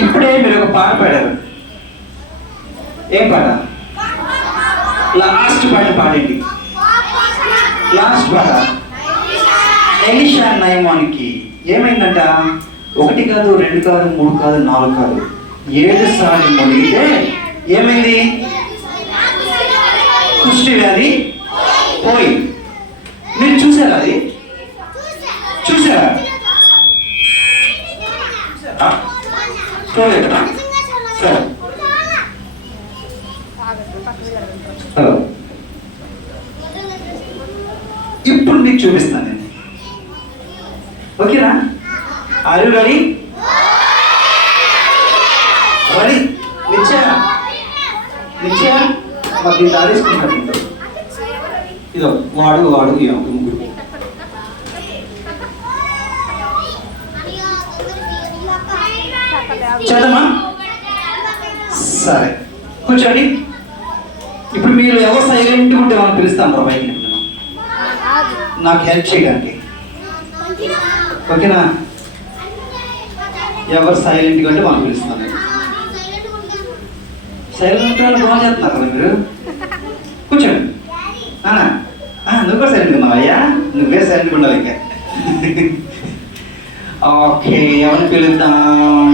ఇప్పుడే మీరు ఒక పాట పాడారు. ఏం పాట? లాస్ట్ పాట పాడండి. లాస్ట్ పాట. ఎలిషా నయమానికి ఏమైందంట? ఒకటి కాదు రెండు కాదు మూడు కాదు నాలుగు కాదు. ఏడు సార్లు మొలిగితే ఏమైంది? కుష్టి వ్యాధి పోయి మీరు చూసారా అది చూసారా ఆ? చూడలేదా సరే. హలో. ఇప్పుడు మీకు చూపిస్తాను నేను. ఓకేనా? ఆరు రెడీ రెడీ నిచ్చా నిచ్చా మరి దీన్ని ఇదో వాడు వాడు ఈ ముగ్గురు చేద్దామా? సరే. కూర్చోండి. ఇప్పుడు మీరు ఎవరు సైలెంట్గా ఉంటే వాళ్ళని పిలుస్తాం రా నాకు హెల్ప్ చేయడానికి. ఓకేనా? ఎవరు సైలెంట్గా ఉంటే వాళ్ళు పిలుస్తాం. సైలెంట్ వాళ్ళు బాగా చేస్తున్నారు కదా మీరు? కూర్చోండి. నువ్వు కూడా సైలెంట్ ఉన్నావు అయ్యా? నువ్వే సైలెంట్ ఉండాలి ఇంకా. ఓకే ఎవరిని పిలుద్దాం?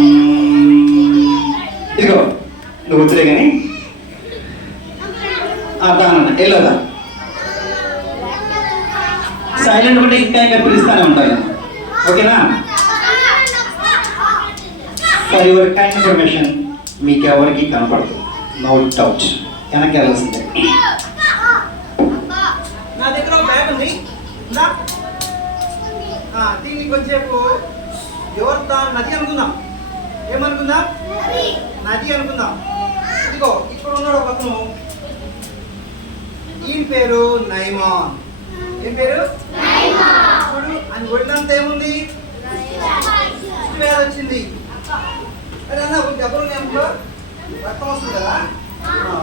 ఇదిగో నువ్వు వచ్చలే కానీ. దానన్న వెళ్ళదా సైలెంట్ ఉంటే ఇంకా ఇంకా పిలుస్తూనే ఉంటాయి. ఓకేనా? ఫర్ యువర్ కైండ్ ఇన్ఫర్మేషన్ మీకు ఎవరికి కనపడదు. నో డౌట్ వెనక్కి వెళ్ళాల్సిందే నా దగ్గర బ్యాగ్ ఉంది. ఉందా? ఆ, దీన్ని కొంచెంసేపు దాన్ని నది అనుకుందాం. ఏమనుకుందాం? నది. అనుకుందాం. ఇదిగో ఇక్కడ ఉన్నాడు ఒక అతను. ఈయన పేరు నైమాన్. ఏం పేరు? చూడు ఆయన ఒళ్ళంతా ఏముంది? వ్యాధి వచ్చింది. అరే అన్న ఒక దెబ్బలు ఉన్నాయి అందులో రక్తం వస్తుంది కదా?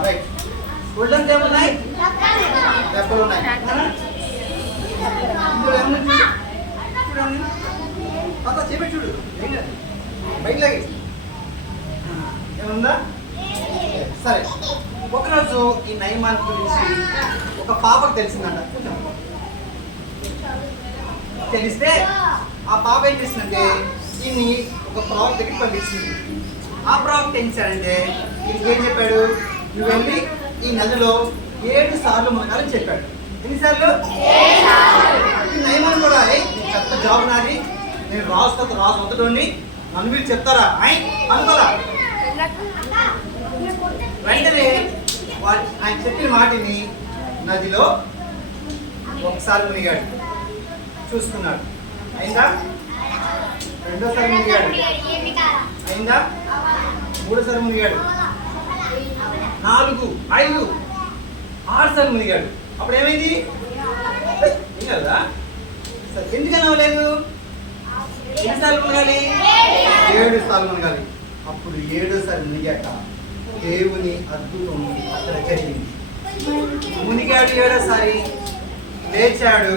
రైట్. ఒళ్ళంతా ఏమున్నాయి? దెబ్బలు ఉన్నాయి. ఏముంది? చూడు. చూడండి చూడు. ఏం కాదు. బయట ఏముందా? సరే. ఒకరోజు ఈ నయమాన్ గురించి ఒక పాపకు తెలిసిందంట. తెలిస్తే ఆ పాప ఏం చేసిందంటే దీన్ని ఒక ప్రాక్ దగ్గరికి పంపించింది. ఆ ప్రాక్ ఏం చేశాడంటే దీనికి ఏం చెప్పాడు? నువ్వు వెళ్ళి ఈ నదిలో ఏడు సార్లు మునగాలని చెప్పాడు. ఎన్నిసార్లు ఈ నయమాన్ కూడా "ఏయ్, పెద్ద జాబ్ నాది. నేను రాజు రాసు రాజు నన్ను మీరు చెప్తారా? ఆయ్ అనుకోరా వెంటనే ఆయన చెప్పిన మాటిని నదిలో ఒకసారి మునిగాడు. చూసుకున్నాడు. అయిందా? రెండోసారి మునిగాడు. అయిందా? మూడోసారి మునిగాడు. నాలుగు ఐదు ఆరు మునిగాడు. అప్పుడు ఏమైంది కదా సరే ఎందుకని అవ్వలేదు? ఎన్నిసార్లు మునగాలి ఏడు సార్లు మునగాలి అప్పుడు ఏడోసారి మునిగాక దేవుని అద్భుతం అక్కడ జరిగింది. మునిగాడు ఏడోసారి లేచాడు.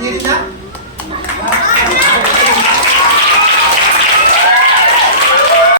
일이다?